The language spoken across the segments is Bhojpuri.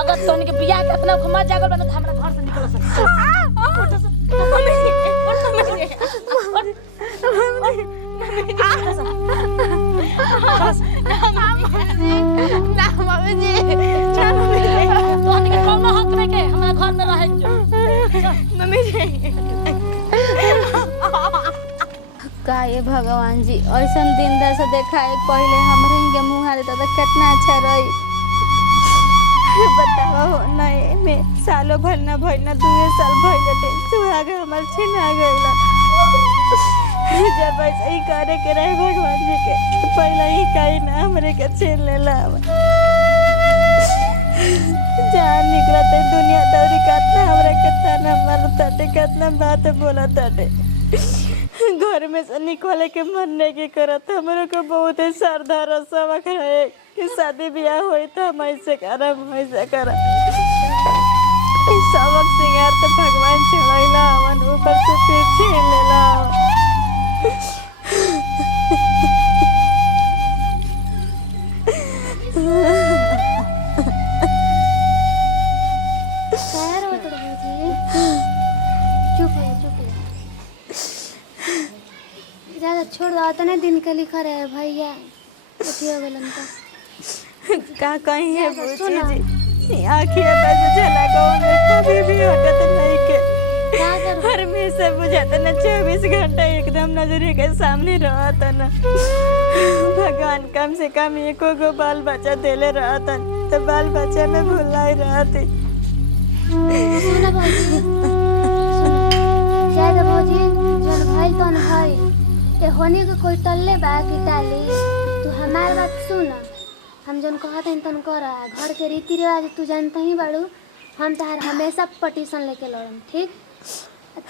अगर तोन के बियाह के अपना घुमा जागल बना तो हमरा घर से निकल सक ना मम्मी जी तोन के कोनो हक नहीं के हमरा घर में रहे मम्मी जी का ये भगवान जी ऐसा दिन दशा देखा पहले हमरे के मुँह हारे तो कितना अच्छा रही बताओ नहीं में सालों भर न भइल न 2 साल भइल सुहाग हमार छिना गइल जब ऐसे ही करे के रहे भगवान जी के पहले ही कहीं ना हमरे के छीन लेला जान निकला ते दुनिया दौरी कितना हमरे कितना न मरता कितना बात बोला ताटे घर में से निकले के मन नहीं के करत हमरो को बहुत ही सरदार सबक है कि शादी ब्याह होई तो हम ऐसे करम ऐसे करम सबक सिंगार तो भगवान चढ़ैला हमन ऊपर से फिर छीन लेला सर हो तो जी चुप है ज्यादा छोड़ दो इतने दिन के लिखा रहे भैया उठियो गलन का कहीं है पूछी जी आँखियाँ बस चला गाँव में कभी भी हटत नहीं के हर में से बुझाता ना 24 घंटा एकदम नजर के सामने रहता ना भगवान कम से कम एको गो बाल बच्चा देले रहता तो बाल बच्चा में भुलाई रहती सुना भौजी शायद भौजी जन भाई तो न भाई ये होने को कोई टल्ले बा की टाली तू हमार बात सुन हम जन कहते हैं तन कर घर के रीति रिवाज तू जानता ही बाड़ू हम तहार हमेशा पटिशन लेके लड़म ठीक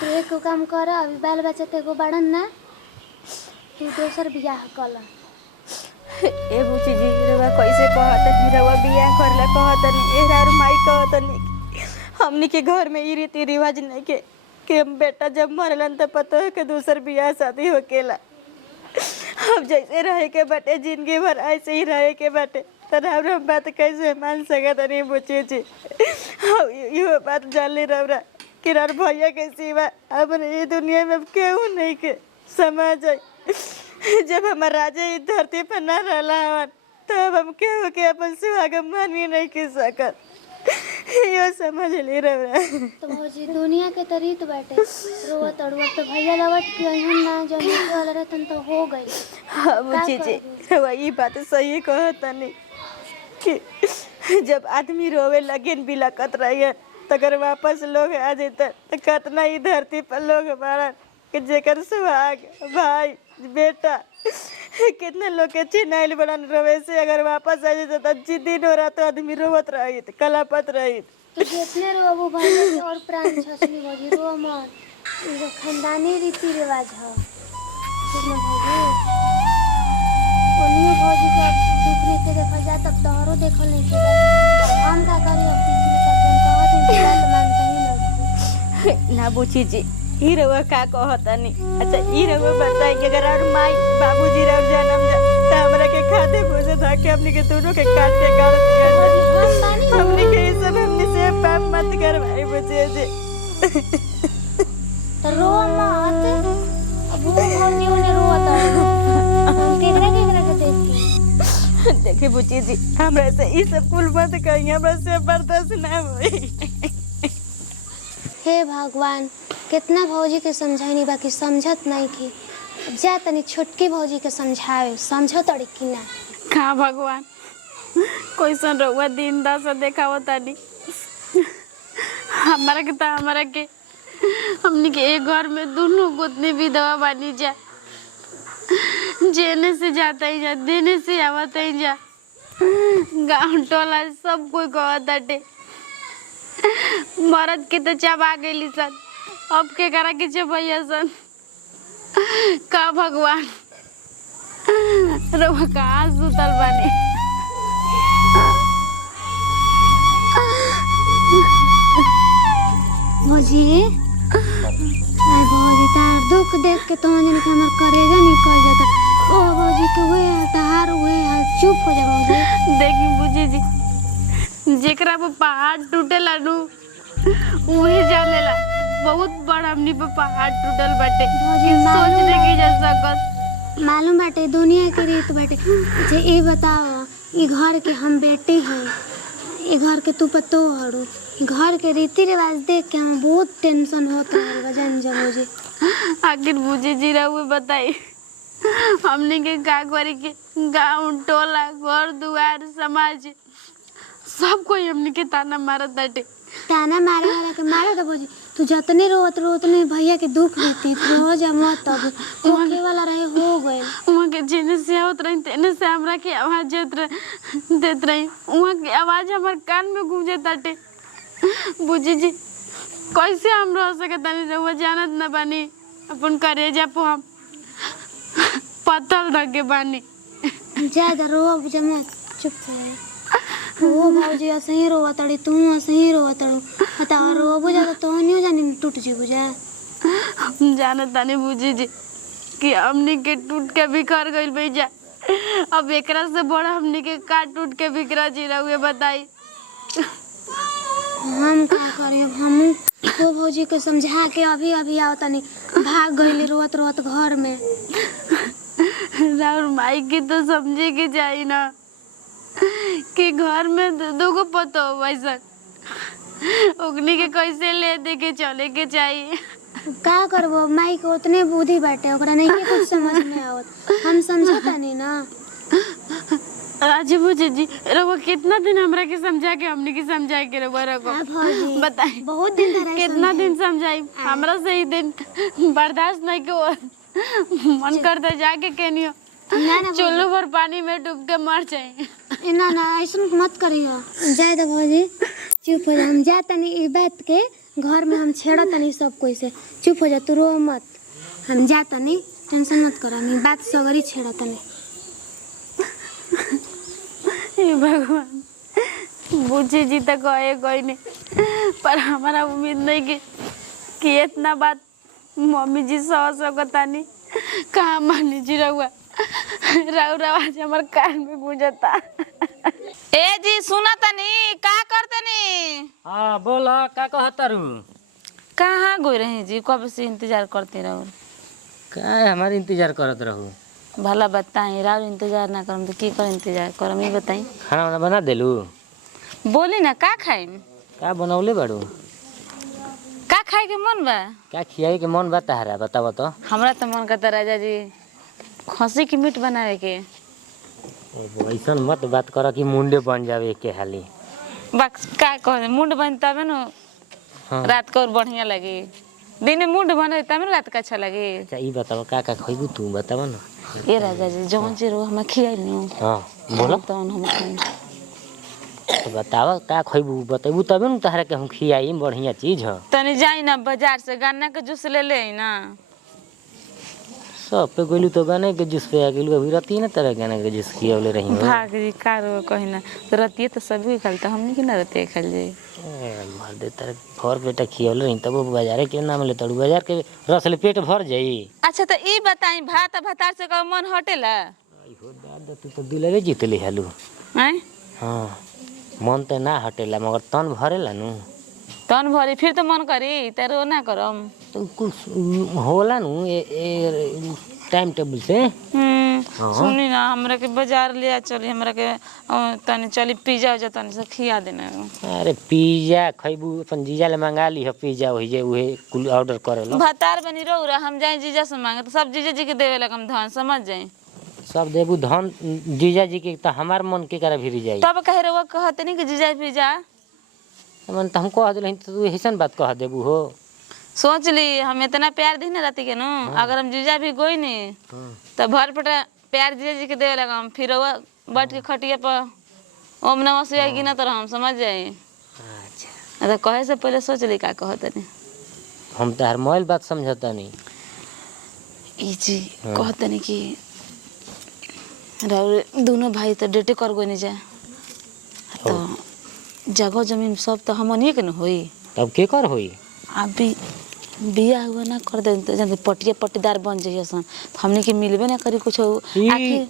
तू एक काम कर अभी बाल बच्चा ते को बाड़न ना तू दोसर बियाह कल ए बुची जी रवा कैसे कहत नि रवा बियाह करला कहत नि ए और माई कहत नि हमनी के घर में ई रीति रिवाज नहीं के कि हम बेटा जब मरलन तो पता है कि दूसर बियाह शादी होकेला अब जैसे रहे के बाटे जिंदगी भर ऐसे ही रहे के बाटे तर हमरा बात कैसे मान सकत नहीं बुची जी यो बात जान ले रवरा कि रार भैया के सिवा अब ये दुनिया में केहू नहीं के समझ जाए जब हमार राजा इस धरती पर न रहला हवन तब हम केहू के अपन सुहाग मान भी नहीं कर सकत यो समझ ले रहा तो भौजी दुनिया के तो रीत बाटे रोवत अड़ुवत तो भैया लवट के अइहन ना जब निकल वाला रहतन तो हो गई हाँ बुची जी वही बात सही कहतनी कि जब आदमी रोवे लगे बिलकत रहिए तो अगर वापस लोग आ जाते तो कितना ही धरती पर लोग बाड़न कि जेकर सुहाग भाई बेटा कितना लोग के चिन्हल बड़न रोवे से अगर वापस आ जाते तो जिद्दी हो रहा तो आदमी रोवत रहित कलापत रहित तो जितने रोबू भैया के और प्राण छसनी भौजी रो मत ये खानदानी रीति रिवाज है ठीक ना भौजी ओनियो भौजी के दुख नहीं के देखल जा तब तोहरो देखल नहीं के हम का करी अब पिछले तक हम कहत हैं बात मानते ही नहीं ना बुची जी ई रवा का कहतनी अच्छा ई रवा बताई कि अगर और माई बाबूजी रव जन्म जा त हमरा के खाते भूसे था कि हमनी के दोनों के काट के गाड़ दिया हमनी के ये सब हमनी से पाप मत करवाई बुची जी तो रो मत अब वो भौजी ओने रोता केकरा केकरा के देख देखी बुची जी हमरा से ई सब कुल मत कहीं हमरा से बर्दाश्त ना होई हे भगवान कितना भौजी के समझाई बाकी समझत नहीं की जा तनी छोटकी भौजी के समझावे समझत अड़ी कि ना का भगवान कैसन रहुआ दिन दशा देखाव तानी हमारा के हमनी के एक घर में दोनों गोतनी विधवा बानी जा जेने से जाता ही जा देने से आवता ही जा गाँव टोला सब कोई कहत बाटे मरद के तो चबा गई सन अब के करा के चबैया सन का भगवान रउआ कहाँ सुतल बानी भौजी भौजी तार दुख देख के तो जन के हमर करेगा निकल जाता ओ भौजी के हुए तार हुए चुप हो जा भौजी देखी बुझी जी जेकरा पे पहाड़ टूटेला नु उहे जानेला बहुत बड़ हमनी पे पहाड़ टूटल बाटे कि सोच नहीं जा सकत। मालूम बाटे दुनिया के रीत बाटे। अच्छा ये बताओ, ये घर के हम बेटी हैं, ये घर के तू पतो हड़ू, घर के रीति रिवाज देख के हम बहुत टेंशन होता है जान जी। आखिर बुझे जी रहुए बताई हमने के का करे के गांव टोला घर दुआर समाज सब कोई हमने के ताना मारत बाटे। ताना मारे वाला के मारे तो बोझी तू जतने रोत उतने भैया के दुख देती रो जा मत तब होके वाला रहे हो गए। वहाँ के जेने से आवत रही तेने से हमरा के आवाज देत रही, वहाँ के आवाज हमार कान में गूंजे ताटे। बुझी जी कैसे हम रह सकत नहीं रहुआ जानत न बानी अपन करेजा पे हम पत्थर धके बानी। ज्यादा रो जमा चुप हो वो भौजी ऐसे ही रोवा तड़ी तू ऐसे ही रोवा तड़ू हता रो बुझा तो नहीं जानी टूट जी बुझा। हम जानत नहीं बुझी जी कि हमनी के टूट के बिखर गइल भैया, अब एकरा से बड़ा हमनी के का टूट के बिखरा जी रहुए बताई। हम का करियो हम वो भौजी को समझा के अभी अभी आओ तनी भाग गइली रोत रोत घर में। राउर माई की तो समझे के चाहिए ना कि घर में दूगो पतो वैसा उगनी के कैसे ले दे के चले के चाहिए। का करबो माई को उतने बुद्धि बाटे ओकरा नहीं के कुछ समझ में आवत हम समझता नहीं ना। आज बुझे जी रहुआ कितना दिन हमरा के समझा के हमने की समझाए के रहुआ रखो बताई बहुत दिन तरह कितना दिन समझाई हमरा से ही दिन बर्दाश्त नहीं के मन करता जाके कहनियो चुल्लू भर पानी में डूब के मर जाए। ना ना ऐसा मत करियो जाए दो भौजी चुप हो जा। हम जा तनी ई बात के घर में हम छेड़ा तनी सब कोई से चुप हो जा तू रो मत। हम जा तनी टेंशन मत कर हम बात सगरी छेड़ा तनी। हे भगवान बुझे जी तक कहे कोई नहीं पर हमारा उम्मीद नहीं कि इतना बात मम्मी जी सह सकता नहीं कहाँ मानी जी रहुआ राउर आवाज हमारे कान में गूंजता। ए जी सुना तनी का करतनी? हाँ बोला का कहतारू? कहाँ गई रही जी कब से इंतजार करते रहो? का हमारे इंतजार करत रहू? भला बताई राउर इंतजार ना करम तो की कर इंतजार करम ये बताई। खाना वाना बना देलू? बोली ना का खाई? का बनौले बाड़ू? का खाए के मन बा? का खियाई के मन बा तहरा बतावा तो। हमरा तो मन करता राजा जी खसी की मीट बनावे के। ऐसा मत बात कर कि मुंडे बन जावे के हाली। बस का कह मुंड बन तबे न हाँ। रात को बढ़िया लगे दिन में मुंड बने तबे रात का अच्छा लगे। अच्छा ई बतावा का खइबू तू बतावा ना। ए राजा जी जौन चीज रो हम खियाई नु। हां बोला तो हम खाई। तो बतावा का खइबू बताबू तबे न तहरा के हम खियाई बढ़िया चीज ह। तनी जाई ना बाजार से गन्ना के जूस ले ले ना। सब पे गोलू तो गाने के जूस पे आ गेलू अभी रती ना तरह गाने के जूस खियावले रही हो। भाग जी कारो कहीं ना तो रतिए तो सभी खालता हमनी के ना रतिए खाल जाई। मार दे तारे भर पेट खियावले रही तब बाजारे के नाम ले तड़ू बाजार के रस ले पेट भर जाई। अच्छा तो ई बताई भात भातार से का मन हटेला? आई हो दादा तू तो दिलवे जीतली हालू। हैं? हां मन तो ना हटेला मगर तन भरेला नु। तन भरी फिर तो मन करी तेरो ना करम तो कुछ होला नु ए टाइम टेबल से। सुनी ना हमरा के बाजार ले चली हमरा के तनी चली पिज्जा उजा तनी से खिया देना। अरे पिज्जा खइबू अपन जीजा ले मंगा ली ह पिज्जा होई जे उहे कुल ऑर्डर करेला। भतार बनी रौरा हम जाए जीजा से मांगे तो सब जीजा जी के देवे लगम धन समझ जाए। सब देबू धन जीजा जी के त हमार मन के करा भिरी जाई। तब कहे रहुआ कहते नहीं कि जीजा पिज्जा मन त हम कह देलही त तू ऐसन बात कह देबू हो। सोच ली हम इतना प्यार दी ना राती के नु अगर हम जीजा भी गोई नी तो भर पटा प्यार जीजा जी के देवे लगम फिर वो बैठ के खटिया पर ओम नमः शिवाय गिना तो हम समझ जाए। अच्छा तो कहे से पहले सोच ली का कहते नहीं। हम तो हर मोबाइल बात समझता नहीं। ई जी कहते नहीं कि राउर दोनों भाई तो डेटे कर गई नहीं जाए तो जगह जमीन सब तो हमनिए के न होई। तब के कर होई? अभी बिया हुआ ना कर दे तो जब पटिया पट्टीदार बन जाइए सन तो हमने के मिलबे ना करी कुछ आखिर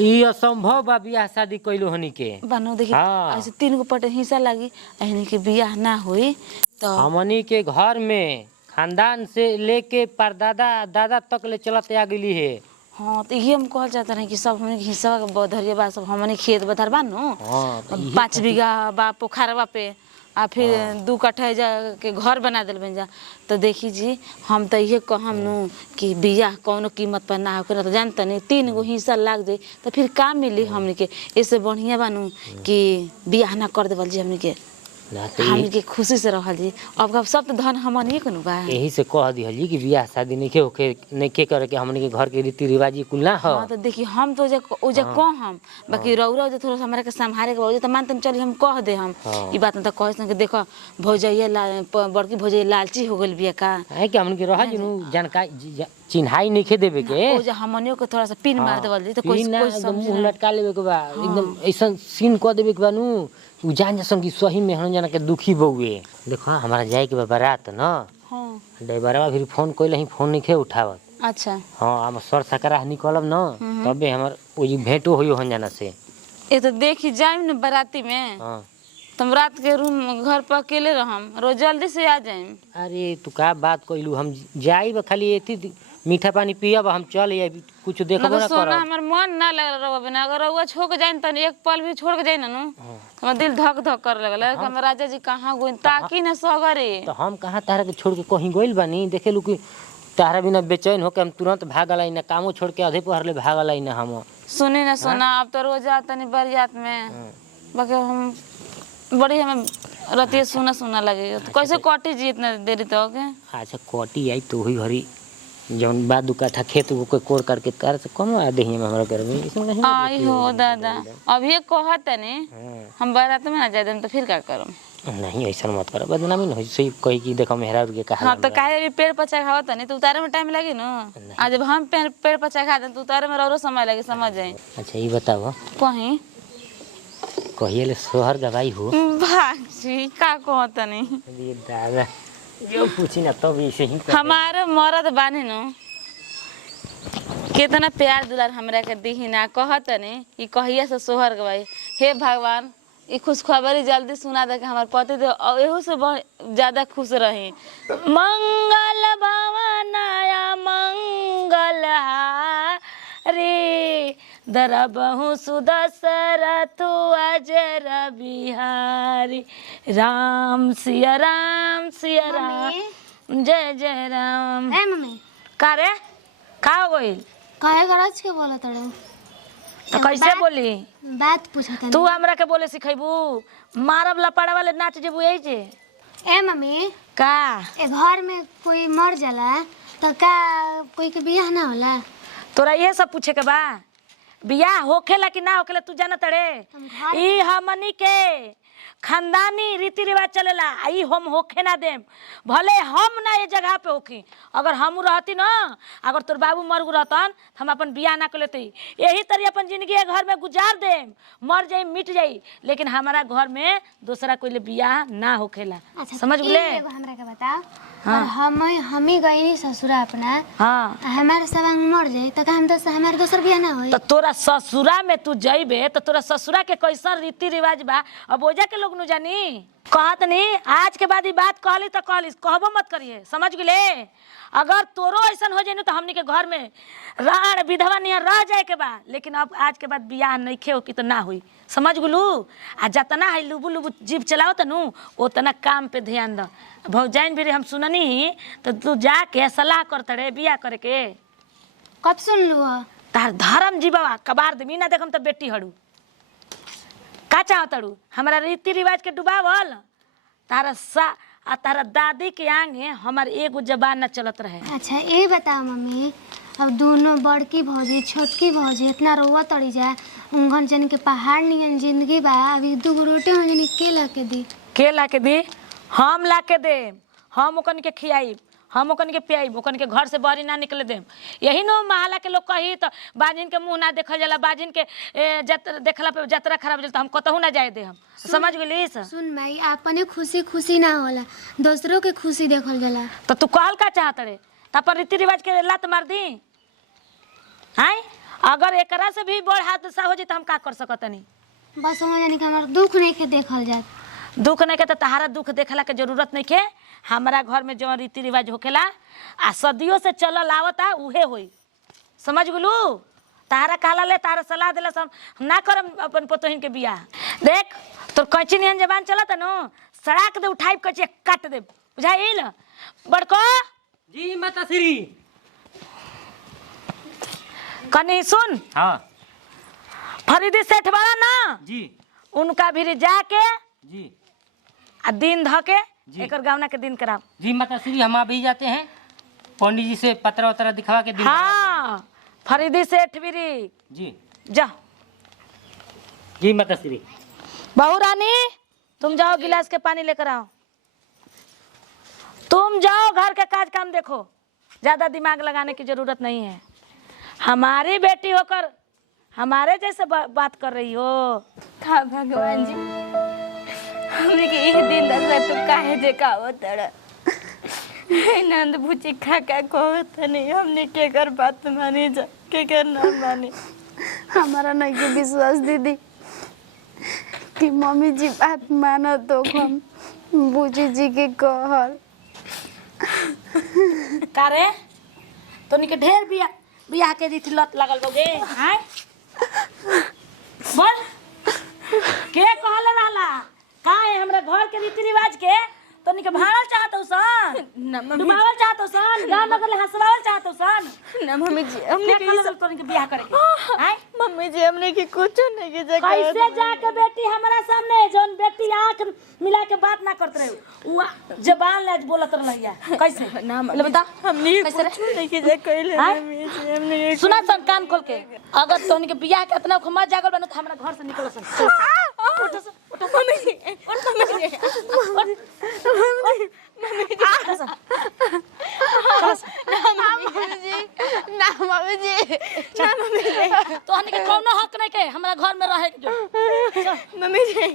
ई असंभव बा बियाह शादी कइलो हनी के। बानो देखी हाँ। ऐसे 3 गो पटे हिस्सा लागी एहनी के बियाह ना होई तो हमनी के घर में खानदान से लेके परदादा दादा तक ले चलते आ गेली है। हाँ तो ये हम कहल चाहते रहे कि सब हमने के हिस्सा के बधरिया बा सब हमने खेत बधर बा नो हाँ, तो 5 बीघा बा पोखरवा पे आ फिर 2 कट्ठा जा के घर बना दिल बन जा। तो देखी जी हम तो ये कहम नु कि बियाह कौनो कीमत पर ना होकर तो जानता नहीं 3 गो हिस्सा लाग जाई तो फिर का मिली हमने के। इससे बढ़िया बानू कि बियाह ना कर देवल जी हमने के ना तो हमने के खुशी से रहल जी। अब सब तो धन हमनी के नु बा। यही से कह दिहल जी कि बियाह शादी नहीं होके नहीं के करे के हमनी के घर के रीति रिवाज कुल ना हो। हाँ तो देखी हम तो उजा कह हम बाकी रौरा जो थोड़ा हमरा के संभाले के बा तो मानतन चली हम कह दे हम ई बात न त कहे सन के देखो भौजैया बड़की भौजैया लालची हो गेल बिया का है कि हमनी के रह जनु जानकारी चिन्हाई नहीं के देवे के ओजा हमनियो के थोड़ा सा पिन मार देवल जी तो कोई ना कोई एकदम समझ मुंह लटका लेवे के बा एकदम ऐसा सीन क देवे के बा नु उ जान जसन कि सही में हम जाना के दुखी बउए। देखो हमारा जाए के बा बारात न। हां ड्राइवरवा फिर फोन कइले ही फोन नहीं के उठावत। अच्छा हां हम सर सकरा निकलब न तबे हमर ओजी भेंटो होयो हन जाना से। ये तो देखी जाइम न बाराती में हां तुम रात के रूम घर पर अकेले रहम रोज जल्दी से आ जाइम। अरे तू का बात कइलू हम जाई बा खाली एती मीठा पानी पियब हम चल आई कुछ देखबो ना सोना करब। हमर मन ना लग रहा बिना अगर रउआ छोड़ के जाइन तनी एक पल भी छोड़ के जाइन नु हमर दिल धक धक कर लगल है हमर राजा जी कहां गोइन ताकि न सगरे। तो हम कहाँ तारा के छोड़ के कहीं गइल बानी देखेलू कि तारा बिना बेचैन होके हम तुरंत भागल आई ना कामो छोड़ के आधे पहर ले भागल आई ना हम। सुनी ना सोना अब तो रोज आता नहीं बरियात में बाकी हम बड़ी हमें रतिया सुना सुना लगे तो कैसे कटी जी इतना देरी तक। अच्छा कटी आई तो वही घरी जौन बाद 2 कट्ठा खेत को कोड़ करके कर से कम आ देही में हमरा घर में इसमें नहीं आई हो दादा अब ये कहत ने हम बारात में ना जाए तो फिर का करम। नहीं ऐसा मत कर बदनामी नहीं सही कही कि देखो मेहरा के कहा। हाँ तो काहे अभी पेड़ पर चढ़ावत नहीं तो उतारे में टाइम लगी ना आज जब हम पेड़ पर चढ़ा दे तो उतारे में और समय लगे समझ जाए। अच्छा ये बताओ कहीं कहिए ले सोहर गवाई हो भाजी का कहत नहीं अरे दादा जो पूछी ना तब ऐसे ही हमारे मरद बानी नु कितना प्यार दुलार हमरा के दीही ना कहत ने कि कहिया से सोहर गवाई। हे भगवान ई खुशखबरी जल्दी सुना दे कि हमार पति तो एहू से ज्यादा खुश रहे। मंगल भवनाया मंगल रे दरबहु सुदशरथु अजर बिहारी राम सिया राम जय जय राम। ए मम्मी का रे का हो गइल काहे गरज के बोला तड़ो तो कैसे बोली बात पूछत तू हमरा के बोले सिखैबू मारब लपड़ा वाले नाच जेबू यही जे। ए मम्मी का ए घर में कोई मर जाला तो का कोई के बियाह ना होला। तोरा ये सब पूछे के बा बियाह होखेला कि ना होखेला तू जाना तड़े ई हमनी के खानदानी रीति रिवाज चलेला आई हम होखे ना देम भले हम ना ये जगह पे होखी अगर हम रहती ना अगर तोर बाबू मर रहतन हम अपन बियाह ना कर लेते यही तरह अपन जिंदगी घर में गुजार देम मर जाई मिट जाई लेकिन हमारा घर में दूसरा कोई ले बियाह ना होखेला। अच्छा समझ गेले एगो हमरा के बताओ और हम ही गईनी ससुरा अपना हाँ हमारे सवांग मर जाई तो का हम तो हमारे दोसर बियाह ना होई। तो तोरा ससुरा में तू जइबे तो तोरा ससुरा के कैसा रीति रिवाज बा अब ओजा के लोग नु जानी कहत नहीं आज के बाद ये बात कहली तो कहली कहबो मत करिए समझ गेले। अगर तोरो ऐसा हो जाए तो हमनी के घर में राण विधवा नियर रह जाए के बा लेकिन अब आज के बाद बियाह नहीं खे हो कि तो ना हुई समझ गुलू आ जतना है लुबू लुबू जीव चलाओ तनु उतना काम पे ध्यान द। भौजाइन भी हम सुननी ही तो तू जाके सलाह कर तड़े बियाह करे के कब सुन लू तार धर्म जीवा कबार दे ना देखम तो बेटी हड़ू का चाहतड़ू हमारा रीति रिवाज के डुबावल तारा दादी के आगे हमार एगो जबान न चलत रहे। अच्छा ये बताओ मम्मी अब दोनों बड़की भौजी छोटकी भौजी इतना रोवा तड़ी जाए उंगन जन के पहाड़ नियन जिंदगी बा अभी 2 रोटी हो जनी के ला के दी हम ला के दे हम ओकन के खियाई हम ओकन के पियाई ओकन के घर से बाहरी ना निकले देम। यही नो महला के लोग कही तो बाजिन के मुंह ना देखल जाला बाजिन के देखला पे यात्रा खराब हो जाला हम कतहू ना जाए दे हम समझ गेली। सुन भाई अपने खुशी खुशी ना होला दूसरों के खुशी देखल जाला तो तू कहल का चाहत रे अपन रीति रिवाज के लात मार दी आय अगर एकरा से भी बड़ हादसा हो जाए तो हम का कर सकतनी? बस वहाँ जानी कि हमार दुख नहीं के देखल जात। दुख नहीं के तो तहारा दुख देखला के जरूरत नहीं के। हमारा घर में जो रीति रिवाज होखेला आ सदियों से चलल आवता उहे होई, समझ गेलू? तारा कहला ले तारा सलाह दिला हम ना करम अपन पतोहिन के बियाह। देख तोर कैची निहन जबान चलत नो, सड़ाक दे उठाई कैची काट दे, बुझाइल? बड़को जी माता श्री। कनी सुन, हाँ फरीदी सेठ बड़ा ना जी उनका भी जाके जी आ दिन धके एकर गावना के दिन कराओ। जी माता श्री, हम अभी जाते हैं पंडित जी से पत्र वत्र दिखवा के दिन। हाँ फरीदी सेठ बिरी जी जा। जी माता श्री। बहू रानी तुम जाओ गिलास के पानी लेकर आओ। तुम जाओ घर के काज काम देखो, ज्यादा दिमाग लगाने की जरूरत नहीं है। हमारी बेटी होकर हमारे जैसे बात कर रही हो। का भगवान जी हमने के एक दिन दशा तू काहे देखाव तड़ नंद भूची खा कहत नहीं हमने के कर बात मानी जा के कर ना मानी। हमारा नहीं के विश्वास दीदी कि मम्मी जी बात मानो तो हम बूची जी के कहल। कारे तोनी के ढेर बियाह के रीति लत लगल बगे हैं? बोल के कहले रहला का है हमरा घर के रीति रिवाज के तोनी के भाड़ल चाहत हो सन ना मम्मी डुबावल चाहत हो सन गांव नगर ले हंसवावल चाहत हो सन। ना मम्मी जी हमने के के कहले तोनी के बियाह करे के हैं? मम्मी जी हमने के कुछ नहीं के जगह कैसे जाके बेटी हमारा सामने जोन बेटी आंख मिला के बात ना करत रहे उ जबान ले बोलत रहलिया कैसे ना ले बता हमने कैसे कुछ नहीं के जगह कहले हैं? मम्मी जी हमने सुना सन कान खोल के, अगर तोनी के बियाह के इतना मत जागल बनो तो हमरा घर से निकल सन। उठ सन उठ मम्मी जी मम्मी जी ना मम्मी जी तो हनी के कोनो हक नहीं के हमरा घर में रहे के जो। मम्मी जी